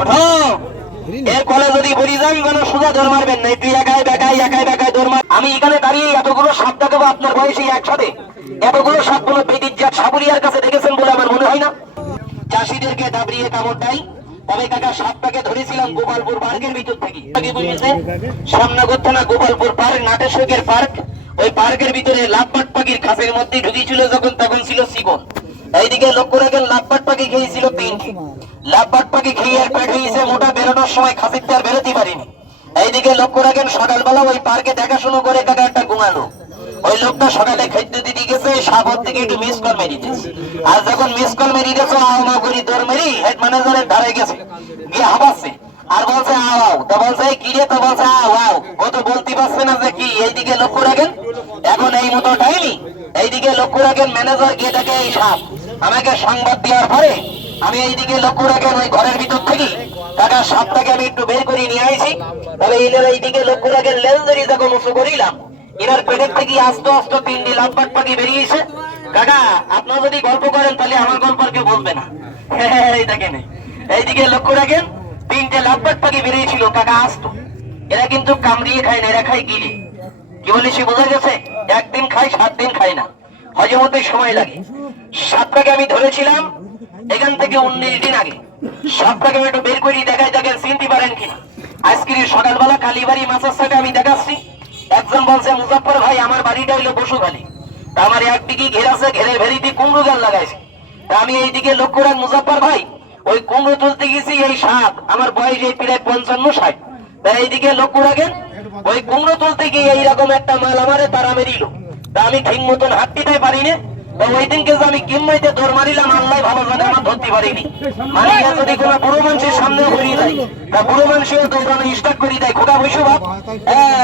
ওঠো। এর কলে যদি বলি যান কেন সোজা দৌড় মারবেন না, তুই একাই বেকাই দৌড় মার। আমি এখানে দাঁড়িয়ে এতগুলো সাপ দেখাবো আপনার বয়সে একসাথে, এতগুলো সাপ কোনো বেদিজ্জাত সাবুরিয়ার কাছে দেখেছেন বলে আমার মনে হয় না। চাষিদেরকে দাবড়িয়ে কামড় দেয়। তবে কাকা সাপটাকে ধরেছিলাম গোপালপুর পার্কের ভিতর থেকে, শ্যামনগর থানা গোপালপুর পার্ক, নাটেশ্বরের পার্ক। ওই পার্কের ভিতরে লাভবাট পাখির খাঁচের মধ্যে ঢুকিয়েছিল যখন, তখন ছিল শিকন। এইদিকে লক্ষ্য রাখেন লাভবাট পাখি খেয়েছিল 3টি। লাভবাট পাখি খেয়ে আর পেট হয়েছে মোটা, বেরোনোর সময় খাসিতে আর বেরোতে পারিনি। এইদিকে লক্ষ্য রাখেন সকালবেলা ওই পার্কে দেখাশুনো করে কাকা একটা ঘুমালো। ওই লোকটা সকালে খাদ্য দিতে গেছে, সাপর থেকে একটু মিস কল মেরি দিয়েছে। আর যখন মিস কল মেরি দিয়েছে আওমা করি দৌড় মেরি হেড ম্যানেজারের ধারে গেছে, গিয়ে হাবাচ্ছে আর বলছে আও আও। তো বলছে কি রে? তো বলছে আও আও। ও তো বলতে পারছে না যে কি। এইদিকে লক্ষ্য রাখেন এখন এই মতো টাইমই। এইদিকে লক্ষ্য রাখেন ম্যানেজার গিয়ে দেখে এই সাপ। আমাকে সংবাদ দেওয়ার পরে আমি এইদিকে লক্ষ্য রাখেন ওই ঘরের ভিতর থেকে কাকা সাপটাকে আমি একটু বের করে নিয়ে আইছি। তবে এদের এইদিকে লক্ষ্য রাখেন লেজ ধরি যখন উঁচু করিলাম, এনার পেটের থেকে আস্তে আস্তে 3টি লাভবাট পাখি বেরিয়েছে। কাকা আপনার যদি গল্প করেন তাহলে আমার গল্প আর কেউ বলবে না। এই দেখেন এইদিকে লক্ষ্য রাখেন 3টে লাভবাট পাখি বেরিয়েছিল কাকা আস্ত। এরা কিন্তু কামড়িয়ে খায় না, এরা খায় গিলে। কি বলেছি বোঝা গেছে? একদিন খায় 7 দিন খায় না, হজম হতে সময় লাগে। সাপটাকে আমি ধরেছিলাম এখান থেকে 19 দিন আগে। সাপটাকে আমি একটু বের করে দেখাই, দেখেন চিনতে পারেন কিনা। আজকে সকালবেলা কালীবাড়ি মাছের সাথে আমি দেখাচ্ছি। একজন বলছে মুজাফফর ভাই আমার বাড়িটা হইলো বসুখালী, তা আমার একদিকে ঘের আছে, ঘেরের ভেরিতে কুমড়ো গাছ লাগাইছে। তা আমি এইদিকে লক্ষ্য রাখ মুজাফফর ভাই ওই কুমড়ো তুলতে গেছি, এই সাপ আমার বয়স এই প্রায় 55-60। তা এইদিকে লক্ষ্য রাখেন ওই কুমড়ো তুলতে গিয়ে এইরকম একটা মাল আমারে তারা মেরিল। তা আমি ঠিক মতন হাত দিতে পারিনি। ওই দিনকে যে আমি কিম্মাইতে দৌড় মারিলাম আল্লাহ ভালো জানে আমার ধরতে পারিনি। মানে যদি কোনো বুড়ো মানুষের সামনে ঘুরিয়ে দেয় তা বুড়ো মানুষের দৌড়ানো স্টার্ট করে দেয়। খোকা বসু বাপ,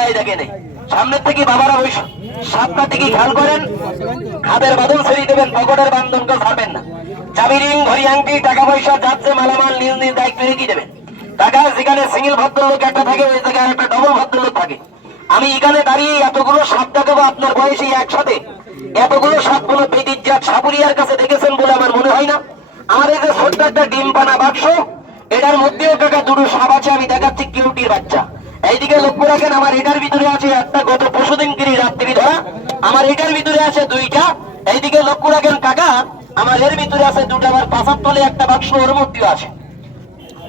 এই দেখে নেই সামনের থেকে বাবারা বসু। সাতটা থেকে খেয়াল করেন, হাতের বাদল ছেড়ে দেবেন, পকেটের বান্ধনকে ছাড়বেন না। চাবি রিং ঘড়ি আংটি টাকা পয়সা যাচ্ছে মালামাল নিজ নিজ দায়িত্ব রেখে দেবেন। টাকা যেখানে সিঙ্গেল ভদ্রলোক একটা থাকে ওই জায়গায় একটা ডবল ভদ্রলোক থাকে। আমি এখানে দাঁড়িয়ে এতগুলো সাপ দেখাবো আপনার বয়সে একসাথে, এতগুলো সাপ কোনো বেদিজ্জাত সাপুরিয়ার কাছে দেখেছেন বলে আমার মনে হয় না। আমার এই যে ছোট্ট একটা ডিম পানা বাক্স, এটার মধ্যেও কাকা 2টো সাপ আছে, আমি দেখাচ্ছি কিউটির বাচ্চা। এইদিকে লক্ষ্য রাখেন আমার এটার ভিতরে আছে একটা, গত পরশুদিন কিরি রাত্রি ধরা। আমার এটার ভিতরে আছে 2টা। এইদিকে লক্ষ্য রাখেন কাকা আমার এর ভিতরে আছে 2টা, আমার পাশার তলে একটা বাক্স ওর মধ্যেও আছে।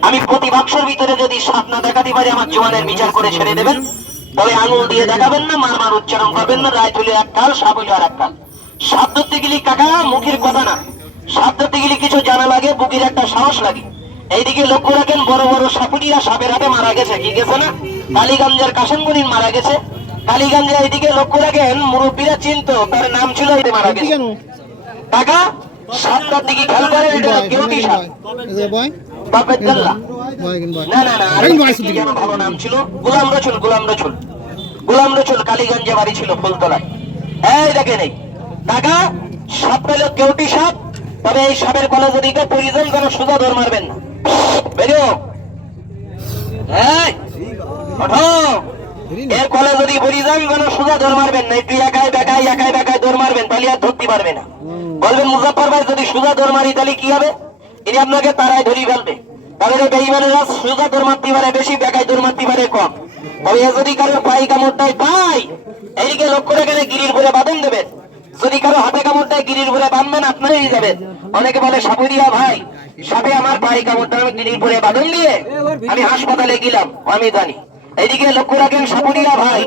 আমি প্রতি বাক্সের ভিতরে যদি সাপ না দেখাতে পারি আমার জোয়ানের বিচার করে ছেড়ে দেবেন। তবে আঙুল দিয়ে দেখাবেন না, মার মার উচ্চারণ করবেন না। রায় তুলে এক কাল, সাপ হইল আর এক কাল। সাপ ধরতে গেলে কাকা মুখের কথা না, সাপ ধরতে গেলে কিছু জানা লাগে, বুকের একটা সাহস লাগে। এইদিকে লক্ষ্য রাখেন বড় বড় সাপুরিয়া সাপের হাতে মারা গেছে, কি গেছে না? কালীগঞ্জের কাশনগঞ্জ মারা গেছে। কালীগঞ্জে এইদিকে লক্ষ্য রাখেন মুরব্বীরা চিনত, তার নাম ছিল এতে মারা গেছে। কাকা সাপটার দিকে খেয়াল করেন, এটা কেউটি সাপ, বাপের দাল্লা। না না না, ভালো নাম ছিল গোলাম রসুল। গোলাম রসুল কালীগঞ্জে বাড়ি ছিল ফুলতলায়। এই দেখেন এই কাকা সাপটা হলো কেউটি সাপ। তবে এই সাপের কলে যদি কেউ প্রয়োজন যেন সোজা দৌড় মারবেন না, বেরিও। ওঠো। এর কলে যদি বলি যান যেন সোজা দৌড় মারবেন না, তুই একাই বেকাই দৌড় মারবেন তাহলে আর ধরতে পারবে না। বলবেন মুজাফফর ভাই যদি সোজা দৌড় মারি তাহলে কি হবে? ইনি আপনাকে তারাই ধরি ফেলবে। তাহলে বেঈমানেরা সোজা দৌড় মারতে পারে বেশি, বেকায় দৌড় মারতে পারে কম। তবে যদি কারোর পায়ে কামড়টাই পাই, এইদিকে লক্ষ্য রেখে গিরির ভরে বাঁধন দেবেন। যদি কারো হাতে কামড়টায় গিরির ভরে বাঁধবেন আপনারই যাবেন। অনেকে বলে সাপুরিয়া ভাই সাপে আমার পায়ে কামড়টা আমি গিরির ভরে বাঁধন দিয়ে আমি হাসপাতালে গেলাম, আমি জানি। এইদিকে লক্ষ্য রাখেন সাপুরিয়া ভাই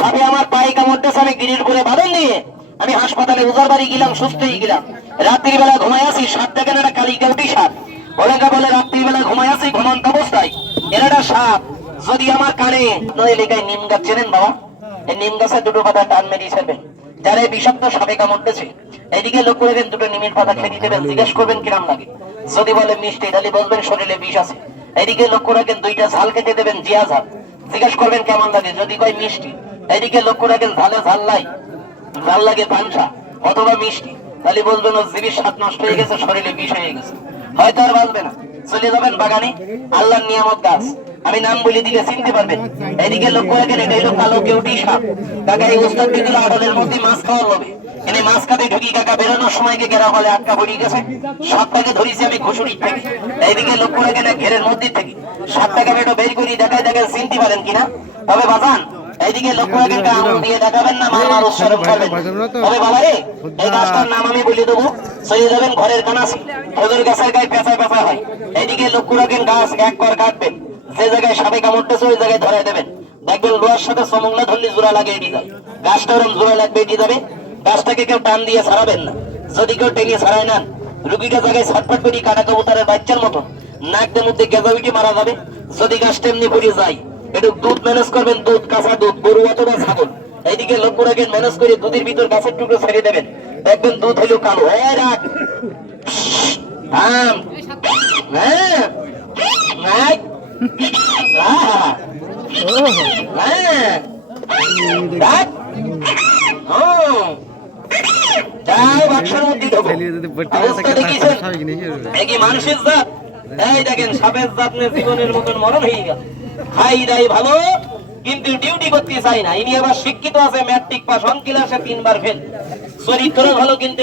সাপে আমার পায়ে কামড়টাছে আমি গিরির ভরে বাঁধন দিয়ে আমি হাসপাতালে উজার বাড়ি গেলাম, সুস্থ হয়ে গেলাম। রাত্রির বেলা ঘুমাই আসি, সাপ দেখেন একটা কালী কেউটি সাপ। অনেকে বলে রাত্রির বেলা ঘুমাই আসি ঘুমন্ত অবস্থায় এরা সাপ। যদি আমার কানে এলাকায় নিম গাছ চেনেন বাবা, এই নিম গাছের 2টো পাতা টান মেরিয়ে ছাড়বেন। যারা এই বিষাক্ত সাপে কামড়তেছে এইদিকে লক্ষ্য রাখবেন 2টো নিমের পাতা খেয়ে দেবেন, জিজ্ঞেস করবেন কিরাম লাগে। যদি বলে মিষ্টি তাহলে বলবেন শরীরে বিষ আছে। এইদিকে লক্ষ্য রাখেন 2টা ঝাল খেতে দেবেন, জিয়া ঝাল, জিজ্ঞেস করবেন কেমন লাগে। যদি কয় মিষ্টি, এইদিকে লক্ষ্য রাখেন ঝালে ঝাল লাই, ঝাল লাগে পানসা অথবা মিষ্টি, তাহলে বলবেন ও জিবির স্বাদ নষ্ট হয়ে গেছে, শরীরে বিষ হয়ে গেছে, হয়তো আর বাঁচবে না। চলে যাবেন বাগানে, আল্লাহর নিয়ামত গাছ, আমি নাম বলে দিলে চিনতে পারবেন। এদিকে লক্ষ্য রাখেন এটা হলো কালো কেউটি সাপ। কাকা এই ওস্তাদ দিল আড়ালের মধ্যে মাছ খাওয়া হবে। এনে মাঝখানে ঢুকি কাকা বেরোনোর সময় গেরা বলে আটকা পড়ে গেছে। সাপটাকে ধরেছি আমি ঘুষুরির থেকে, এইদিকে লক্ষ্য রাখেন ঘেরের মধ্যে থেকে সাপটাকে আমি একটু বের করি, দেখায় দেখেন চিনতে পারেন কিনা। তবে বাজান এইদিকে লক্ষ্য রাখেন আঙুল দিয়ে দেখাবেন না, মার উচ্চারণ করবেন। তবে বাবা রে, এই গাছটার নাম আমি বলে দেবো, চলে যাবেন ঘরের কানাসি, খেজুর গাছের গায়ে পেঁচা পেঁচা হয়। এইদিকে লক্ষ্য রাখেন গাছ এক কর কাটবেন, যে জায়গায় সাপে কামড়তেছে ওই জায়গায় ধরে দেবেন। দেখবেন লোহার সাথে সমংলা ধরলে জোড়া লাগে এটি যায়, গাছটা ওরকম জোড়া লাগবে এটি যাবে। গাছটাকে কেউ টান দিয়ে ছাড়াবেন না, যদি কেউ টেনে ছাড়ায় না রুগীটা জায়গায় ছটফট করি কাটা কবুতরের বাচ্চার মতো নাকদের মধ্যে গেজাউটি মারা যাবে। যদি গাছটা এমনি পড়ে যায় একটু দুধ ম্যানেজ করবেন, দুধ কাঁচা দুধ গরু অথবা ছাগল। এইদিকে লক্ষ্য রাখেন ম্যানেজ করে দুধের ভিতর গাছের টুকরো ছেড়ে দেবেন, দেখবেন দুধ হইলো কালো। রাখ থাম, হ্যাঁ রাখ, হ্যাঁ রাখ, মানুষের জাত এই দেখেন সাপের জাত জীবনের মতন মরণ হয়ে গেল। খাই দাই ভালো কিন্তু ডিউটি করতে চাই না। ইনি আবার শিক্ষিত আছে, ম্যাট্রিক পাস, 1 ক্লাসে 3 বার ফেল, চরিত্র ভালো কিন্তু